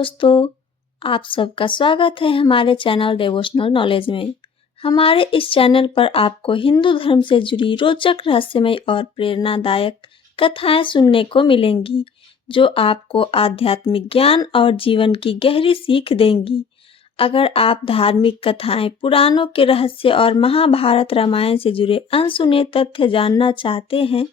दोस्तों, आप सबका स्वागत है हमारे चैनल डिवोशनल नॉलेज में। हमारे इस चैनल पर आपको हिंदू धर्म से जुड़ी रोचक, रहस्यमय और प्रेरणादायक कथाएं सुनने को मिलेंगी, जो आपको आध्यात्मिक ज्ञान और जीवन की गहरी सीख देंगी। अगर आप धार्मिक कथाएं, पुराणों के रहस्य और महाभारत रामायण से जुड़े अनसुने तथ्य जानना चाहते हैं,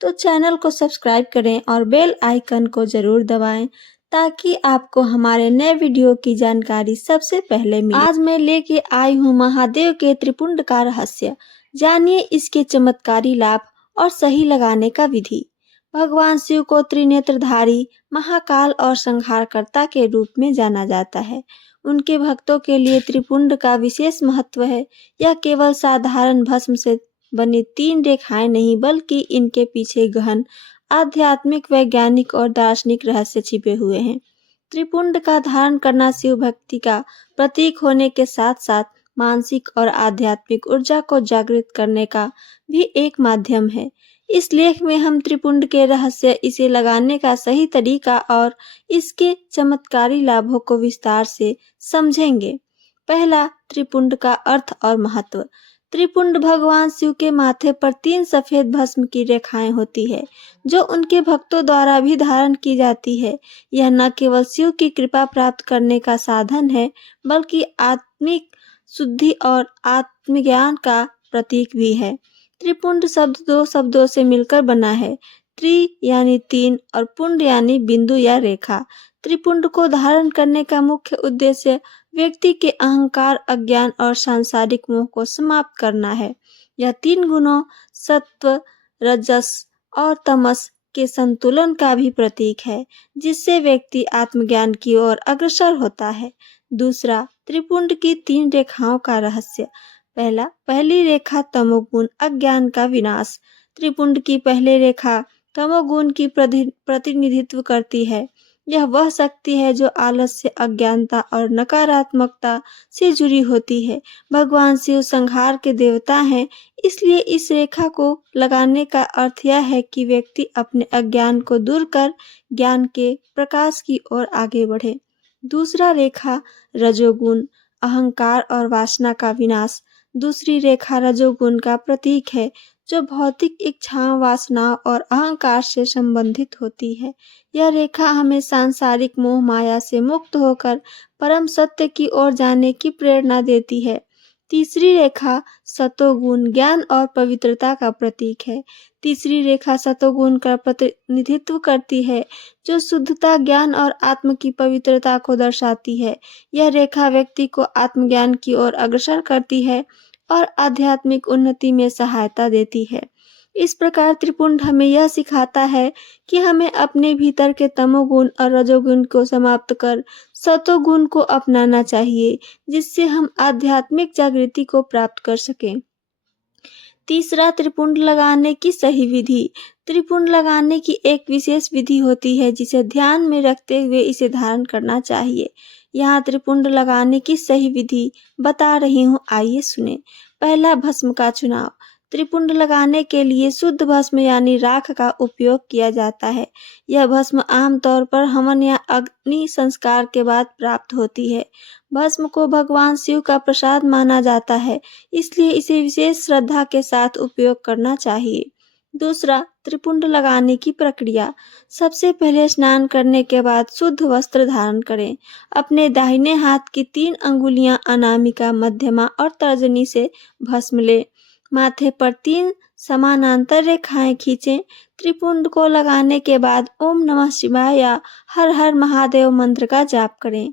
तो चैनल को सब्सक्राइब करें और बेल आइकन को जरूर दबाएं, ताकि आपको हमारे नए वीडियो की जानकारी सबसे पहले मिले। आज मैं लेके आई हूँ महादेव के त्रिपुंड का रहस्य। जानिए इसके चमत्कारी लाभ और सही लगाने का विधि। भगवान शिव को त्रिनेत्रधारी, महाकाल और संहारकर्ता के रूप में जाना जाता है। उनके भक्तों के लिए त्रिपुंड का विशेष महत्व है। यह केवल साधारण भस्म से बनी 3 रेखाएं नहीं, बल्कि इनके पीछे गहन आध्यात्मिक, वैज्ञानिक और दार्शनिक रहस्य छिपे हुए हैं। त्रिपुंड का धारण करना शिव भक्ति का प्रतीक होने के साथ साथ मानसिक और आध्यात्मिक ऊर्जा को जागृत करने का भी एक माध्यम है। इस लेख में हम त्रिपुंड के रहस्य, इसे लगाने का सही तरीका और इसके चमत्कारी लाभों को विस्तार से समझेंगे। पहला, त्रिपुंड का अर्थ और महत्व। त्रिपुंड भगवान शिव के माथे पर 3 सफेद भस्म की रेखाएं होती है, जो उनके भक्तों द्वारा भी धारण की जाती है। यह न केवल शिव की कृपा प्राप्त करने का साधन है, बल्कि आत्मिक शुद्धि और आत्मज्ञान का प्रतीक भी है। त्रिपुंड शब्द 2 शब्दों से मिलकर बना है। त्रि यानी 3 और पुंड यानी बिंदु या रेखा। त्रिपुंड को धारण करने का मुख्य उद्देश्य व्यक्ति के अहंकार, अज्ञान और सांसारिक मोह को समाप्त करना है। यह 3 गुणों सत्व, रजस और तमस के संतुलन का भी प्रतीक है, जिससे व्यक्ति आत्मज्ञान की ओर अग्रसर होता है। दूसरा, त्रिपुंड की 3 रेखाओं का रहस्य। पहली रेखा तमोगुण, अज्ञान का विनाश। त्रिपुंड की पहली रेखा तमोगुण की प्रतिनिधित्व करती है। यह वह शक्ति है जो आलस्य, अज्ञानता और नकारात्मकता से जुड़ी होती है। भगवान शिव संहार के देवता हैं, इसलिए इस रेखा को लगाने का अर्थ यह है कि व्यक्ति अपने अज्ञान को दूर कर ज्ञान के प्रकाश की ओर आगे बढ़े। दूसरा रेखा रजोगुण, अहंकार और वासना का विनाश। दूसरी रेखा रजोगुण का प्रतीक है, जो भौतिक इच्छाओं, वासनाओं और अहंकार से संबंधित होती है। यह रेखा हमें सांसारिक मोह माया से मुक्त होकर परम सत्य की ओर जाने की प्रेरणा देती है। तीसरी रेखा सतोगुण, ज्ञान और पवित्रता का प्रतीक है। तीसरी रेखा सतोगुण का प्रतिनिधित्व करती है, जो शुद्धता, ज्ञान और आत्म की पवित्रता को दर्शाती है। यह रेखा व्यक्ति को आत्मज्ञान की ओर अग्रसर करती है और आध्यात्मिक उन्नति में सहायता देती है। इस प्रकार त्रिपुंड हमें यह सिखाता है कि हमें अपने भीतर के तमोगुण और रजोगुण को समाप्त कर सतोगुण को अपनाना चाहिए, जिससे हम आध्यात्मिक जागृति को प्राप्त कर सकें। तीसरा, त्रिपुंड लगाने की सही विधि। त्रिपुंड लगाने की एक विशेष विधि होती है, जिसे ध्यान में रखते हुए इसे धारण करना चाहिए। यहाँ त्रिपुंड लगाने की सही विधि बता रही हूँ, आइए सुने। पहला, भस्म का चुनाव। त्रिपुंड लगाने के लिए शुद्ध भस्म यानी राख का उपयोग किया जाता है। यह भस्म आमतौर पर हवन या अग्नि संस्कार के बाद प्राप्त होती है। भस्म को भगवान शिव का प्रसाद माना जाता है, इसलिए इसे विशेष श्रद्धा के साथ उपयोग करना चाहिए। दूसरा, त्रिपुंड लगाने की प्रक्रिया। सबसे पहले स्नान करने के बाद शुद्ध वस्त्र धारण करें। अपने दाहिने हाथ की 3 अंगुलियां अनामिका, मध्यमा और तर्जनी से भस्म लें। माथे पर 3 समानांतर रेखाएं खींचें। त्रिपुंड को लगाने के बाद ओम नमः शिवाय या हर हर महादेव मंत्र का जाप करें।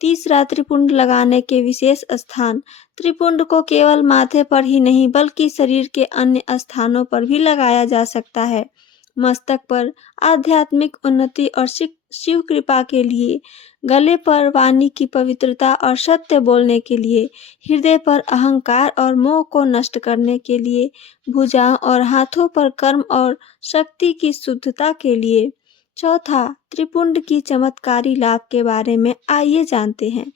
तीसरा, त्रिपुंड लगाने के विशेष स्थान। त्रिपुंड को केवल माथे पर ही नहीं, बल्कि शरीर के अन्य स्थानों पर भी लगाया जा सकता है। मस्तक पर आध्यात्मिक उन्नति और शिव कृपा के लिए, गले पर वाणी की पवित्रता और सत्य बोलने के लिए, हृदय पर अहंकार और मोह को नष्ट करने के लिए, भुजाओं और हाथों पर कर्म और शक्ति की शुद्धता के लिए। चौथा, त्रिपुंड की चमत्कारी लाभ के बारे में आइए जानते हैं।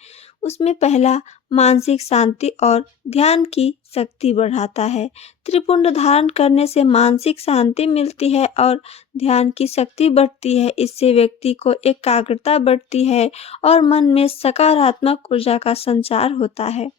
उसमें पहला मानसिक शांति और ध्यान की शक्ति बढ़ाता है। त्रिपुंड धारण करने से मानसिक शांति मिलती है और ध्यान की शक्ति बढ़ती है। इससे व्यक्ति को एकाग्रता बढ़ती है और मन में सकारात्मक ऊर्जा का संचार होता है।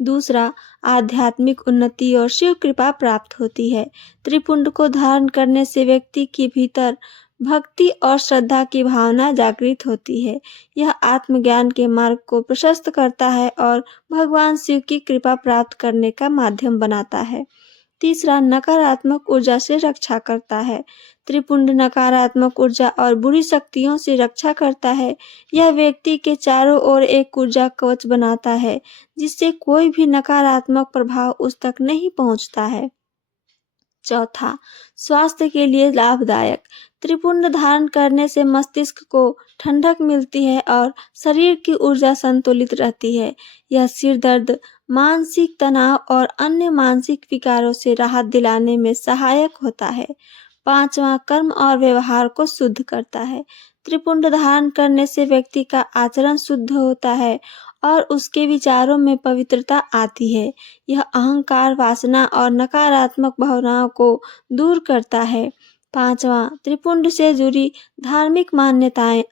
दूसरा, आध्यात्मिक उन्नति और शिव कृपा प्राप्त होती है। त्रिपुंड को धारण करने से व्यक्ति के भीतर भक्ति और श्रद्धा की भावना जागृत होती है। यह आत्मज्ञान के मार्ग को प्रशस्त करता है और भगवान शिव की कृपा प्राप्त करने का माध्यम बनाता है। तीसरा, नकारात्मक ऊर्जा से रक्षा करता है। त्रिपुंड नकारात्मक ऊर्जा और बुरी शक्तियों से रक्षा करता है। यह व्यक्ति के चारों ओर एक ऊर्जा कवच बनाता है, जिससे कोई भी नकारात्मक प्रभाव उस तक नहीं पहुंचता है। चौथा, स्वास्थ्य के लिए लाभदायक। त्रिपुंड धारण करने से मस्तिष्क को ठंडक मिलती है और शरीर की ऊर्जा संतुलित रहती है। यह सिर दर्द, मानसिक तनाव और अन्य मानसिक विकारों से राहत दिलाने में सहायक होता है। पांचवा, कर्म और व्यवहार को शुद्ध करता है। त्रिपुंड धारण करने से व्यक्ति का आचरण शुद्ध होता है और उसके विचारों में पवित्रता आती है। यह अहंकार, वासना और नकारात्मक भावनाओं को दूर करता है। पांचवा, त्रिपुंड से जुड़ी धार्मिक मान्यताएं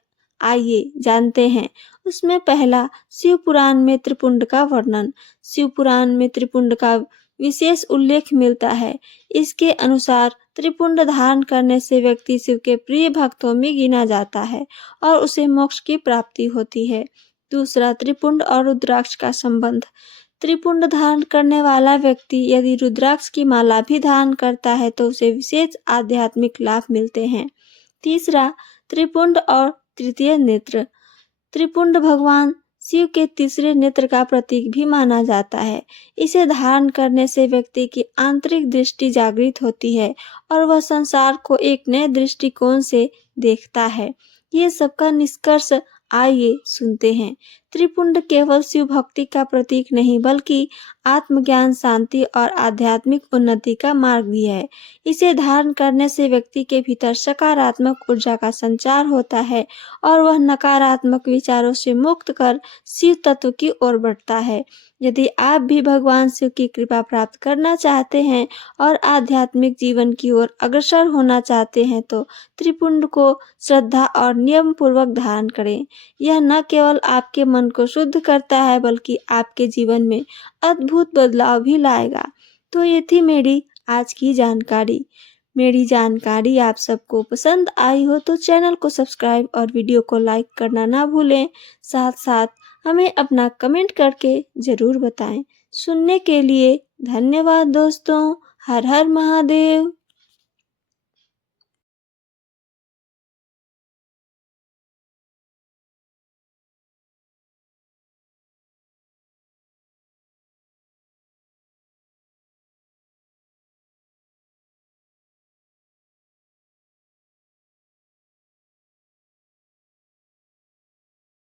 आइए जानते हैं। उसमें पहला, शिव पुराण में त्रिपुंड का वर्णन। शिव पुराण में त्रिपुंड का विशेष उल्लेख मिलता है। इसके अनुसार त्रिपुंड धारण करने से व्यक्ति शिव के प्रिय भक्तों में गिना जाता है और उसे मोक्ष की प्राप्ति होती है। दूसरा, त्रिपुंड और रुद्राक्ष का संबंध। त्रिपुंड धारण करने वाला व्यक्ति यदि रुद्राक्ष की माला भी धारण करता है तो उसे विशेष आध्यात्मिक लाभ मिलते हैं। तीसरा, त्रिपुंड और तृतीय नेत्र। त्रिपुंड भगवान शिव के तीसरे नेत्र का प्रतीक भी माना जाता है। इसे धारण करने से व्यक्ति की आंतरिक दृष्टि जागृत होती है और वह संसार को एक नए दृष्टिकोण से देखता है। ये सबका निष्कर्ष आइए सुनते हैं। त्रिपुंड केवल शिव भक्ति का प्रतीक नहीं बल्कि आत्मज्ञान, शांति और आध्यात्मिक उन्नति का मार्ग भी है। इसे धारण करने से व्यक्ति के भीतर सकारात्मक ऊर्जा का संचार होता है और वह नकारात्मक विचारों से मुक्त कर शिव तत्व की ओर बढ़ता है। यदि आप भी भगवान शिव की कृपा प्राप्त करना चाहते हैं और आध्यात्मिक जीवन की ओर अग्रसर होना चाहते हैं तो त्रिपुंड को श्रद्धा और नियम पूर्वक धारण करें। यह न केवल आपके मन को शुद्ध करता है बल्कि आपके जीवन में अद्भुत बदलाव भी लाएगा। तो ये थी मेरी आज की जानकारी। मेरी जानकारी आप सबको पसंद आई हो तो चैनल को सब्सक्राइब और वीडियो को लाइक करना ना भूलें। साथ साथ हमें अपना कमेंट करके ज़रूर बताएं। सुनने के लिए धन्यवाद दोस्तों। हर हर महादेव।